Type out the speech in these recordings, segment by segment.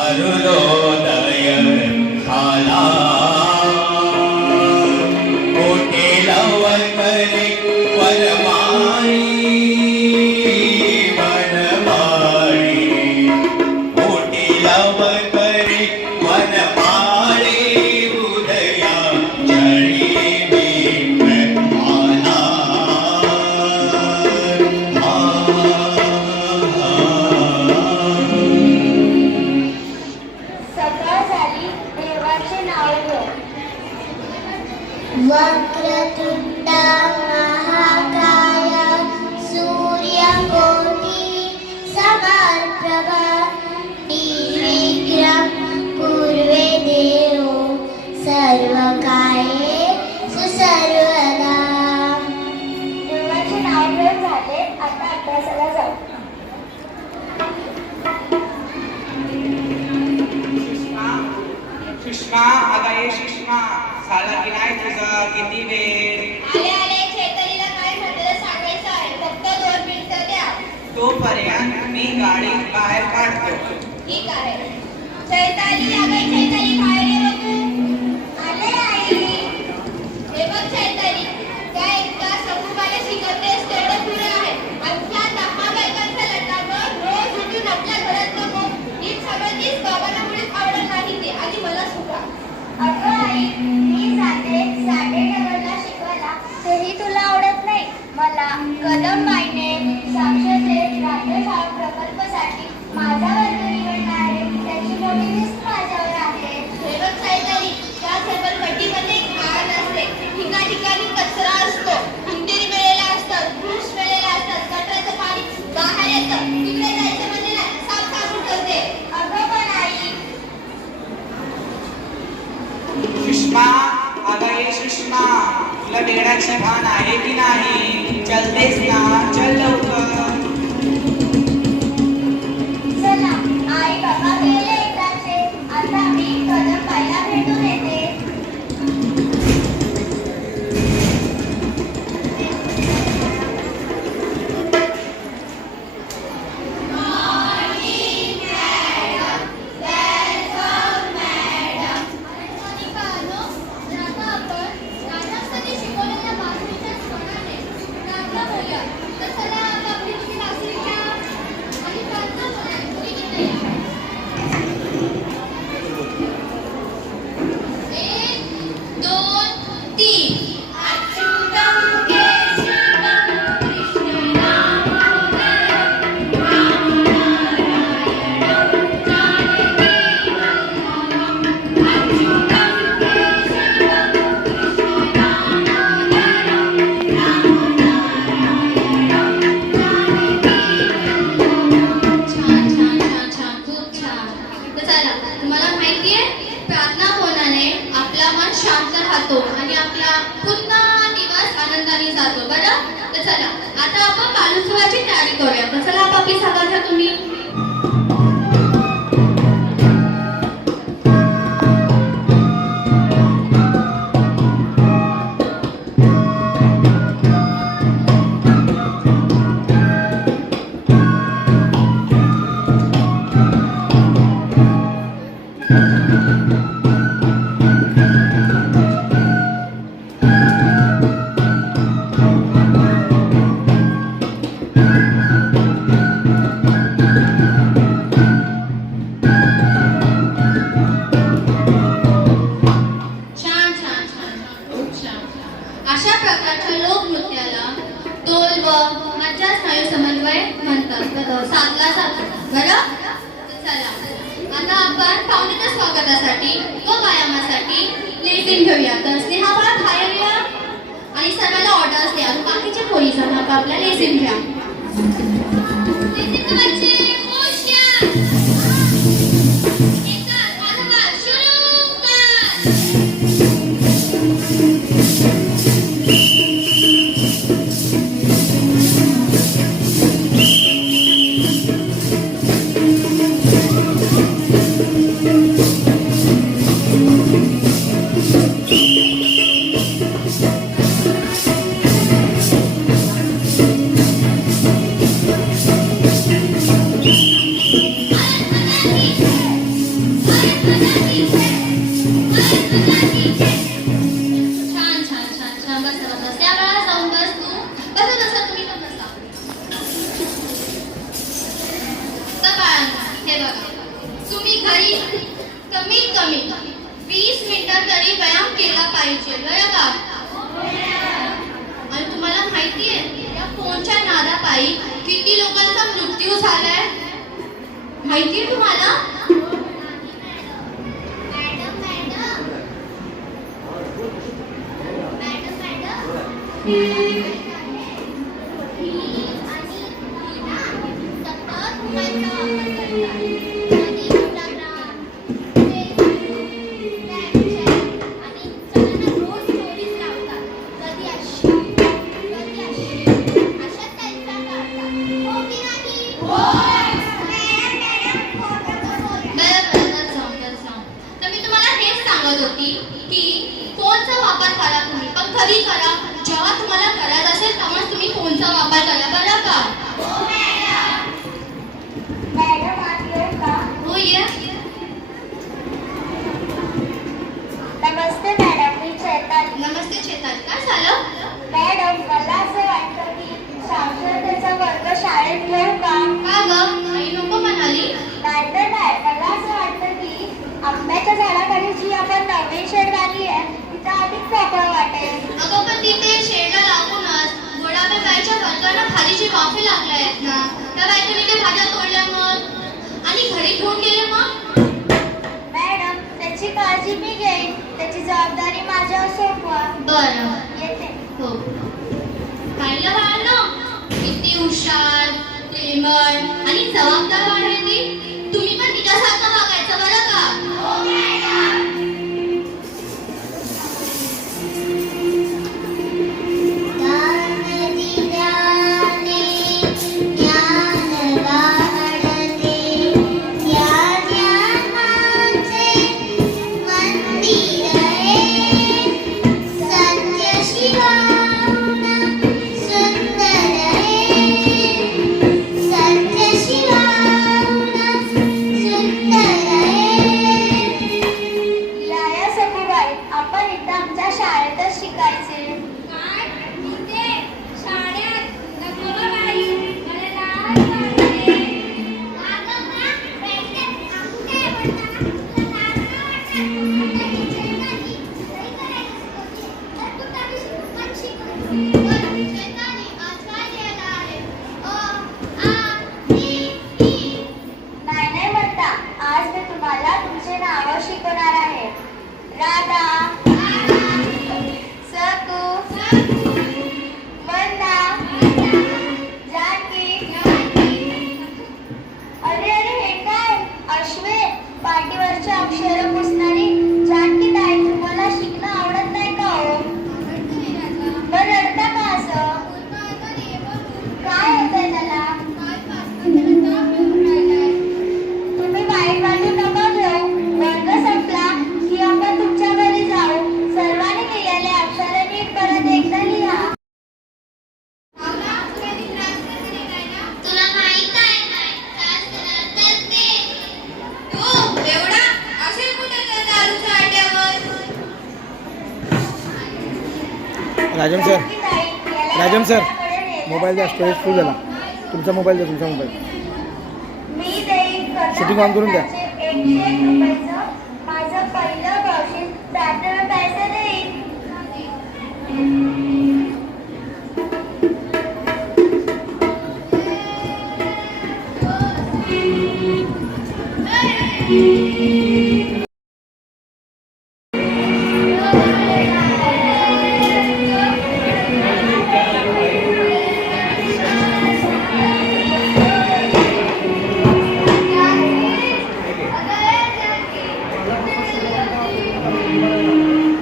अरुणोदय झाला मोठे लवकर वनमाळी वनमाळी मोठी लवकर वनमाळी उदया चळी वक्रतुंड महाकाय सूर्यकोटि समप्रभा निर्विघ्नं कुर्वे देवो सर्वकार्ये सुसर्वदा. देवाचे नाव झाले. आता अभ्यासाला जाऊ. सुषमा अगं ये सुषमा, झाला की नाही तुझा किती वेळ? आले चैतालीला काय म्हटलं सांगायचं आहे. फक्त 2 मिनिटं द्या. तोपर्यंत मी गाडी बाहेर काढतो. ठीक आहे. चैताली चैताली बाहेर ये बघू. आले आई. हे बघ चैताली, त्या एकदा समूहाला शिकवतेस तेवढं पुरे आहे. आमच्या 10 बायकांचा लटावर रोज उठून आपल्या घरात नको. नीट समजलीस, बाबांना मुळीच आवडत नाही ते आणि मला सुद्धा. अगं आई, मी जाते डबलला शिकवायला, तेही तुला आवडत नाही. मला कदमबाईने साक्षरते रात्रशाळा प्रकल्पासाठी माझा वर्ग निवडला आहे. त्याची मोठी लिस्ट माझ्यावर आहे. हे बघ चैताली, त्या झोपडपट्टीमध्ये घाण असते, ठिकाणी कचरा असतो, भिंती वेळेला असतात, ब्रुश वेळेला असतात, गटाराचं पाणी बाहेर येतं. तिकडे जायचं म्हणजे नाही, साफ करते. अगं पण आई. सुषमा अगं ये सुषमा, तुला बिघडायचं भान आहे की नाही? चलतेस ना, चल लवकर. चला, आई बाबा गेले एकदाचे. आता मी कदमबाईला भेटून येते. आणि आपला पूर्ण दिवस आनंदाने जातो. बरं, तर चला आता आपण बालुत्सवाची तयारी करूया. तर चला आपापली जागा घ्या तुम्ही. आता आपण पाहुण्यांच्या स्वागतासाठी व व्यायामासाठी लेझिम घेऊया. तर स्नेहा बाहेर या आणि सर्वांना ऑर्डर्स द्या. बाकीचे पोलिसांना आपापल्या लेझिम घ्या. छान छान छान छान बसा बसा त्या वेळा जाऊन बस तू बसा बसा तुम्ही पण बसा तर बाळांनो हे बघा तुम्ही घरी कमीत कमी 20 मिनिटं तरी व्यायाम केला पाहिजे बरं का आणि तुम्हाला माहिती आहे या फोनच्या नादापायी किती लोकांचा मृत्यू झालाय माहिती आहे तुम्हाला तर मी तुम्हाला हेच सांगत होती की फोनचा वापर करा तुम्ही पण कधी करा जेव्हा तुम्हाला करायचं असेल तेव्हा तुम्ही फोनचा वापर करा बरं का हो ये नमस्ते मॅडम मी चैताली नमस्ते चेतन काय झालं मॅडम मला असं वाटतं की साक्षरतेचा वर्ग शाळेत घेऊ का का ग आई नको म्हणाली नाहीतर नाही मला असं वाटतं की आंब्याच्या झाडाखाली जी आपण नवीन शेड बांधली आहे तिचा अधिक मोकळं वाटेल अगं पण तिथे शेडला लागूनच वडापाव बाईच्या वर्गाला भाजीची वाफे लागल्या आहेत ना त्या बाईकडे ते भाज्या तोडल्या मग आणि घरी ठेवून गेले मग मॅडम त्याची काळजी मी घेईन त्याची जबाबदारी माझ्यावर सोपवा बरं येते हो पाहिलं बाळांनो किती हुशार प्रेमळ आणि जबाबदार बाळ आहे ती तुम्ही पण तिच्यासारखं वागायचं बरं का याया सखूबाई आपण इथं आमच्या शाळेतच शिकायचे काय इथे शाळेत नको बाई मला लाज वाटते अगं का पैसे आमचे तुला लाज वाटते नाही नाही म्हणता आज मी तुम्हाला तुमचे नाव शिकवणार आहे राधा सकू वंदा जानकी अरे अरे हे काय अश्वे पाठीवरच्या अक्षर पुसणारी जानकी ताई तुम्हाला शिकणं आवडत नाही का हो बरं रडता का असं काय होतंय त्याला तुम्ही वाईट वाटू नका घेऊ वर्ग संपला की आपण तुमच्या घरी जाऊ सर्वांनी लिहिलेले अक्षर नीट परत एकदा लिहा तुला माहित आहे तू एवढा असेल कुठे त्या दारूच्या अड्ड्यावर Rajam sir Rajam sir mobile द्या स्टोरेज फुल झाला तुमचा मोबाईल द्या तुमचा मोबाईल मी देईन Shooting on करून द्या. 101 रुपयाचं माझं पहिलं बक्षीस त्यात मी पैसे देईन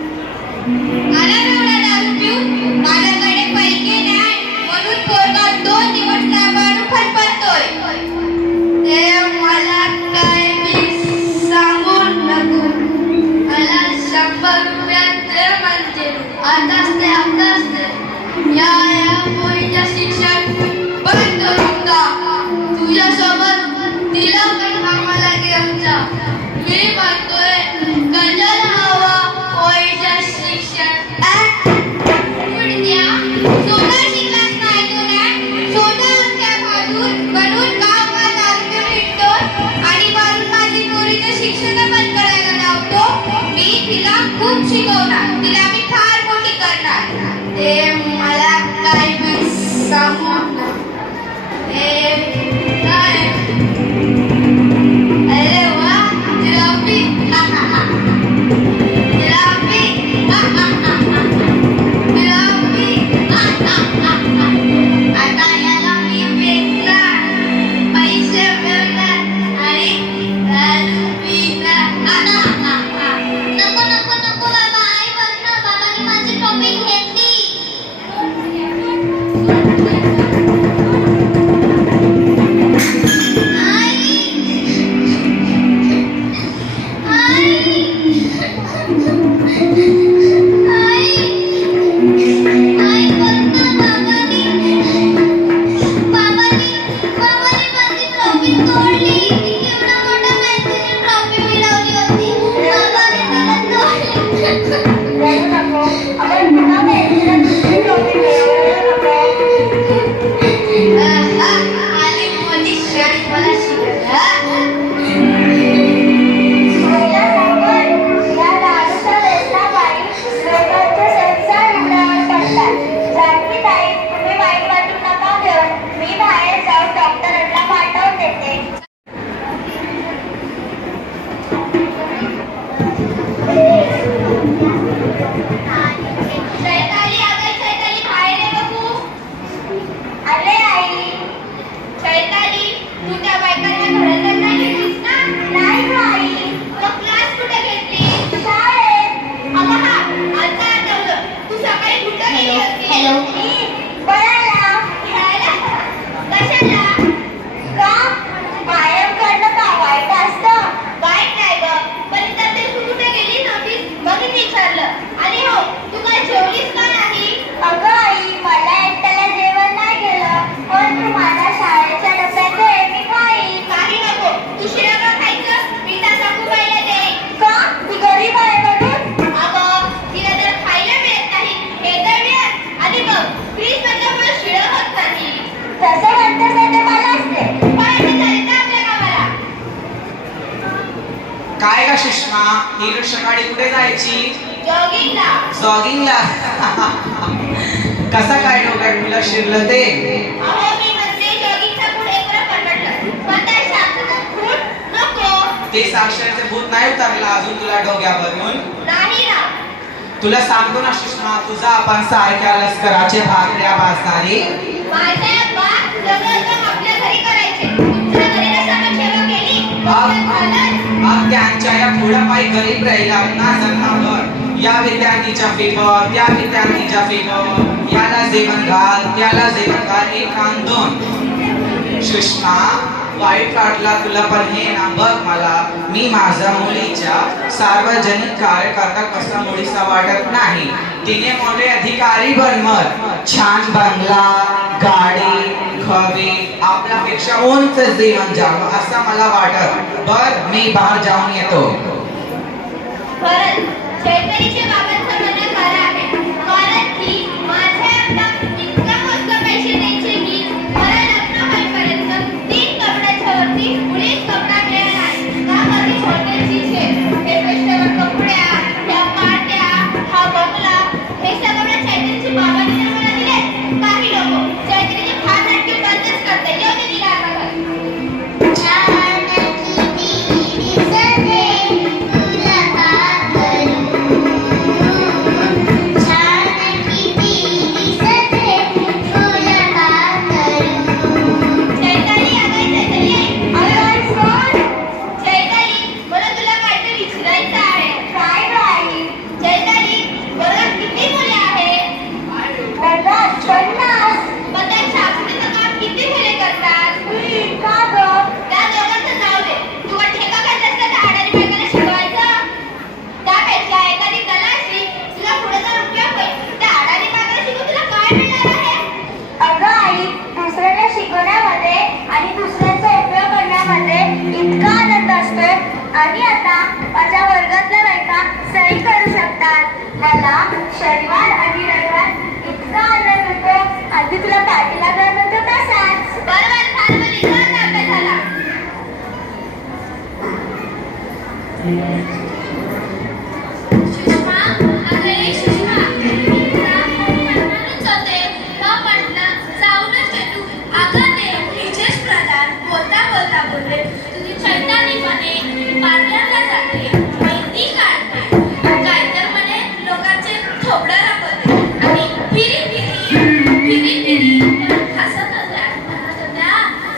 आला एवढा दारू पिऊन माझ्याकडे पैसे नाही म्हणून पोरगा 2 दिवस साहेबांना फटफटतोय ते मला काय मी सांगू नको मला 100 रुपयात दे म्हणते आताच ते या पोरीचं शिक्षण बंद करून टाक तुझ्यासोबत तिला पण कामाला घेऊन जा मी म्हणतोय कशाला हवा काय का सुषमा, ही रोज सकाळी कुठे जायची? जॉगिंगला. जॉगिंगला. कसा काय डोक्यात तुला शिरलं ते? अहो मी म्हणते जॉगिंगचा पुढे पुढे पकडलं. पण त्या शास्त्राचं खूप नको. ते साक्षराचे भूत नाही उतरला अजून तुला डोक्यावरून? नाही ना. तुला सांगतो ना सुषमा, तुझा आपण सारख्या लष्कराचे भाकऱ्या भाजणारी. माझ्या अब्बा सगळं काम आपल्या घरी करायचे. तुमच्या घरी कशाला सेवा केली? मग त्यांच्या या थोड्या पायी गरीब राहिला ना जन्मावर. या विद्यार्थीच्या फेवर, त्या विद्यार्थीच्या फेवर, याला जेवण घाल, त्याला जेवण घाल, एक कान दोन. सुषमा, वाईट वाटला तुला पण हे ना बघ मला, मी माझ्या मुलीच्या सार्वजनिक कार्यकर्ता कसा मुलीचा वाटत नाही. तिने मोठे अधिकारी बनवत, छान बंगला, गाडी, खवे, आपल्यापेक्षा उंच जीवन जावं असं मला वाटत. बर मी बाहेर जाऊन येतो. खरंच चैतन्यचे बाबांचं म्हणणं खरं आहे. कारण की माझ्या अब्बा इतका मस्त पैसे द्यायचे की मला लग्न होईपर्यंत 3 कपड्याच्या वरती मुळीच कपडा मिळाला नाही. त्यामध्ये हॉटेलची शेफ, हे पेशवेवर कपड्या, ह्या पाट्या, हा बंगला, हे सगळं चैतन्यचे बाबांनी जर मला दिले. काही लोक चैतन्यचे फार नाटके बंदच करते. येऊ दे तिला आता घरी. छान किती दिसते तुला आणि आता माझ्या वर्गातल्या बायका सही करू शकतात. मला शनिवार आणि रविवार इतका आनंद होतो. आधी तुला पार्टीला जात होतो तसाच. बरोबर फार मुली अभ्यास झाला. सुषमा, अरे सुषमा, म्हणूनच होते मग म्हटलं जाऊनच येतो. अगं ते ब्रिजेश प्रधान बोलता बोलता बोलले तुझी चैतन्यपणे पार्लरला जाते, मेहंदी काढते, काय तर म्हणे लोकांचे थोबडं रंगवते आणि फिरी फिरी फिरी फिरी हसत होत्या, म्हणत होत्या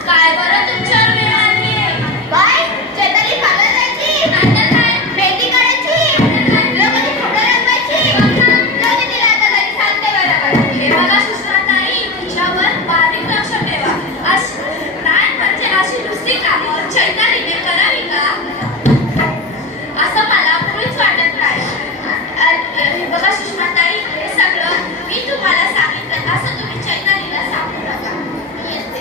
काय बरं तुमच्यावर वेळ आली आहे. बाय चैतन्य पार्लर जायची, नाहीतर काय मेहंदी काढायची, लोकांची थोडं रंगवायची. जाऊ तिला आता घरी सांगते बरोबर. हे बघा सुषमाताई, तिच्यावर बारीक लक्ष ठेवा. नाही म्हणजे अशी दुसरी कामं चैतन्याने करावी का असं मला मुळीच वाटत नाही. हे बघा सुषमाताई, हे सगळं मी तुम्हाला सांगितलं असं तुम्ही चैतन्याला सांगू नका. मी येते.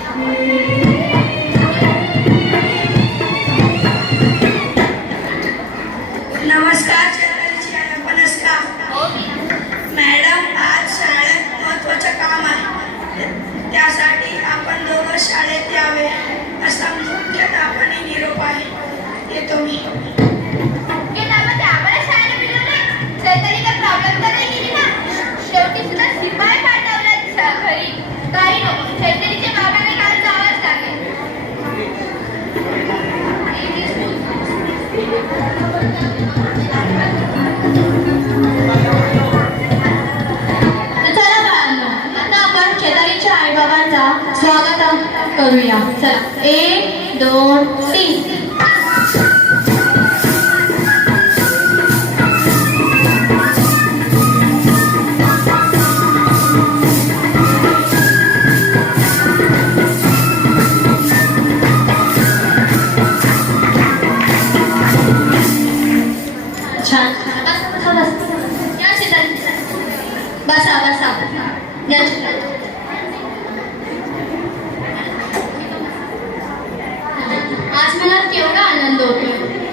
नमस्कार चैतन्यची आपणच का मॅडम, आज शाळेत महत्त्वाचं काम आहे. त्यासाठी आपण दोघं शाळेत यावे असा मुख्याध्यापकाने निरोप आहे. येतो मी. आम्हाला शाळेला मिळवले. चैतन्यला प्रॉब्लेम तर नाही गेली ना. शेवटी सुद्धा शिपाई पाठवला घरी. काही नको, चैतन्यच्या बाबाने काल जावंच लागेल. चला बाळांनो, आता आपण चैतन्यच्या आईबाबांचा स्वागत करूया. चला 1 2 3. छान. बसा बसा. या चैतन्य. बसा बसा. या चैतन्य. आज मला केवढा आनंद होतो.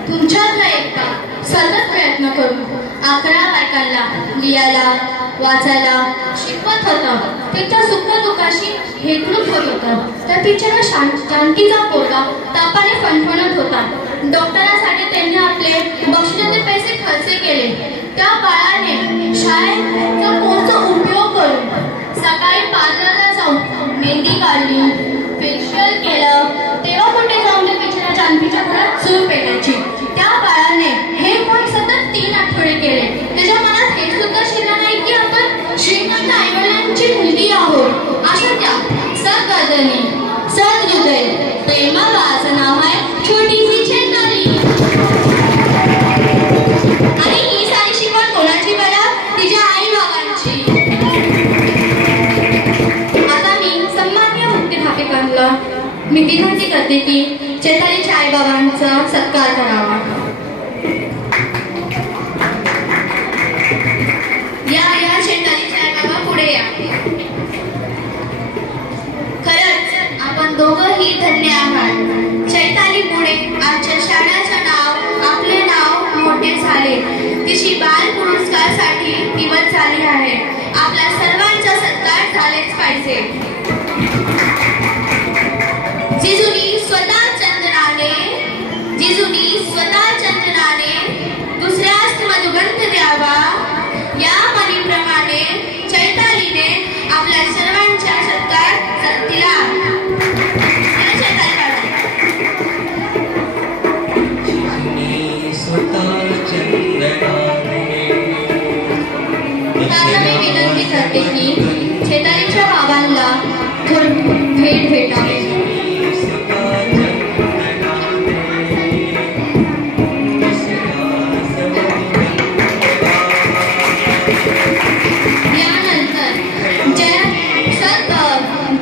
तुमच्यातला एकटा सतत प्रयत्न करून 11 बायकांना लिहायला वाचायला शिकवत होतं. तिच्या सुखदुःखाशी हेतून होत होतं. तर तिच्या जानकीचा पोरगा तापाने फणफणत होता. डॉक्टरांसाठी त्यांनी आपले बक्षिसाचे पैसे खर्च केले. त्या बाळाने शाळेचा कोणता उपयोग करून सकाळी पार्लरला जाऊन मेहंदी काढली, फेशियल केलं, तेव्हा कुठे जाऊन बिचारा जानकीच्या घरात चूल पेटायची. त्या बाळाने हे पण सतत 3 आठवडे केले. त्याच्या मनात हे सुद्धा शिरलं नाही की आपण श्रीमंत आईवडिलांची मुलगी आहोत. अशा त्या सद्गर्दनी, सद्हृदय, प्रेमळ बाळाचं नाव आहे छोटीशी चैताली. आणि ही सारी शिकवण कोणाची बरं? तिच्या आई बाबांची. आता मी सन्माननीय मुख्याध्यापकांना मी विनंती करते की चैतालीच्या आई बाबांचा सत्कार करावा. या चैतालीच्या आई बाबा पुढे या. खरंच आपण दोघंही धन्य आहात. चैताली पुढे आजच्या शाळेचं नाव, आपले नाव मोठे झाले. तिची बाल पुरस्कारसाठी निवड झाली आहे. आपल्या सर्वांचा सत्कार झालेच पाहिजे. जिजुनी स्वतः चंदनाने दुसऱ्यास मधुगंध द्यावा, या म्हणीप्रमाणे चैतालीने आपल्या सर्वांचा सत्कार दिला. आता मी विनंती करते की चैतालीच्या बाबांना थोडी भेट भेटावी. यानंतर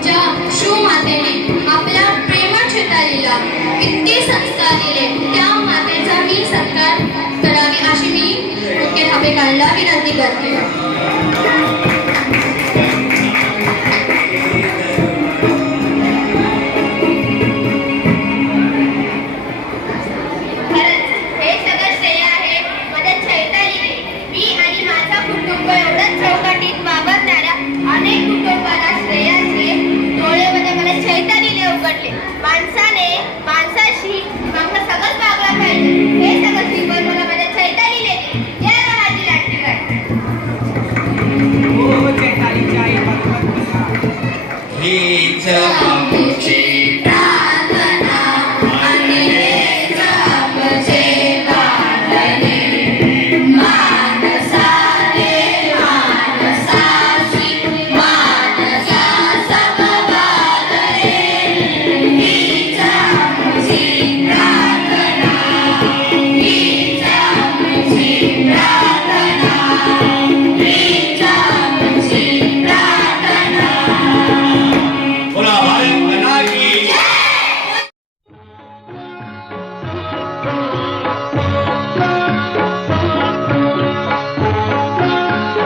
ज्या शिवमातेने आपल्या प्रेमळ चैतालीला इतके संस्कार दिले, त्या मातेचा मी सत्कार करावी अशी मी मुख्याध्यापकांना विनंती करते.